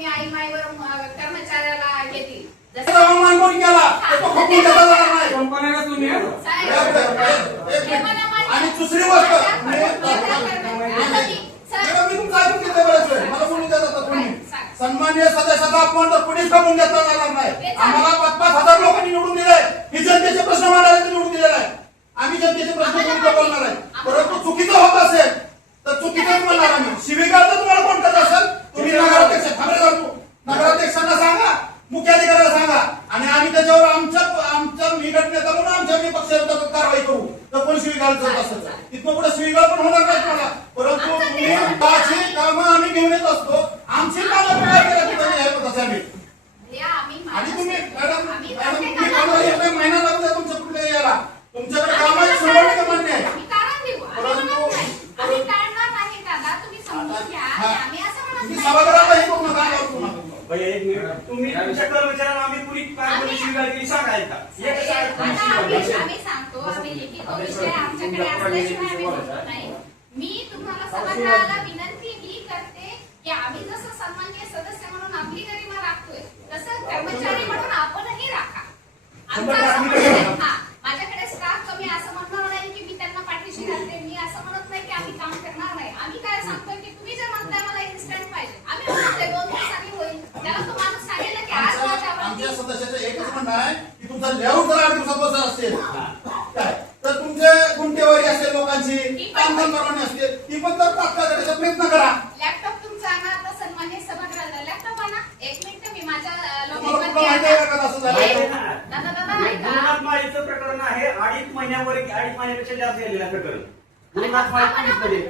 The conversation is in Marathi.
तुम्ही आई माईवर कर्मचाऱ्याला घेतील अवमान कोणी केला तो खपून घेतला जाणार नाही. कंपन्याला तुम्ही आणि दुसरी गोष्ट मी तुमचं ऐकून घेतलं बरेच वेळ. मला बोलून देत होता तुम्ही सन्माननीय सदस्याचा अपमान तर कुणीच खपून घेतला जाणार नाही. आम्हाला 5,000 लोकांनी निवडून दिलंय. ही जनतेचे प्रश्न मांडायला निवडून दिलेला आहे. आम्ही जनतेचे प्रश्न कोणते बोलणार आहे. परंतु चुकीचं होत असेल तर चुकीचंच म्हणणार आम्ही. शिवीगाळ तर तुम्हाला कोण करत असेल तुम्ही नगराध्यक्ष थांबले नगराध्यक्षांना सांगा, मुख्याधिकाऱ्याला सांगा आणि आम्ही त्याच्यावर आमच्या मी घटनेचा म्हणून आमच्या पक्षाविरोधात कारवाई करू. तर कोण शिवीगाळ करत असेल तिथं पुढे शिवीगाळ पण होणार नाही मला. परंतु तुम्ही कामं आम्ही घेऊन येत असतो. आमची कामं आणि तुम्ही मॅडम महिना लागू द्या तुमच्या कुठल्या याला तुमच्याकडे कामाची सुरुवात का मान्य आहे. सभागृहाला हे करू नका. तुम्ही तुमच्या कर्मचाऱ्यांना आम्ही पुरी काय शिवीगाळ केली सांगायचा मी तुम्हाला सभागृहाला विनंती ही करते की आम्ही जसं सन्माननीय सदस्य म्हणून आपली गरिमा राखतोय तसं कर्मचारी म्हणून आपणही राखा. माझ्याकडे स्टाफ कमी असं म्हणणार नाही की मी त्यांना पाठीशी घालते. मी असं म्हणत नाही की आम्ही काम करणार नाही. आम्ही काय सांगतोय की तुम्ही जर म्हणताय मला इन्स्टंट पाहिजे आम्ही म्हणतोय 2 दिवसांनी होईल. त्याला तो माणूस सांगेल की आज आमच्या सदस्याचं एकच म्हणणं आहे की तुमचा लेआउट जर 8 दिवसात बसत असेल काय तर तुमचे गुंठेवारी असेल लोकांची कामगार परवानगी असते ती पण तर तात्काळ करण्याचा प्रयत्न करा. लॅपटॉप तुमचा आणा आता सन्माननीय सभागृहाला लॅपटॉप आणा. 1 मिनिट मी माझ्या माळीचं प्रकरण आहे. 2.5 महिन्यावर 2.5 महिन्यापेक्षा जास्त झालेलं प्रकरण गुरुनाथ माळी पोलीस मध्ये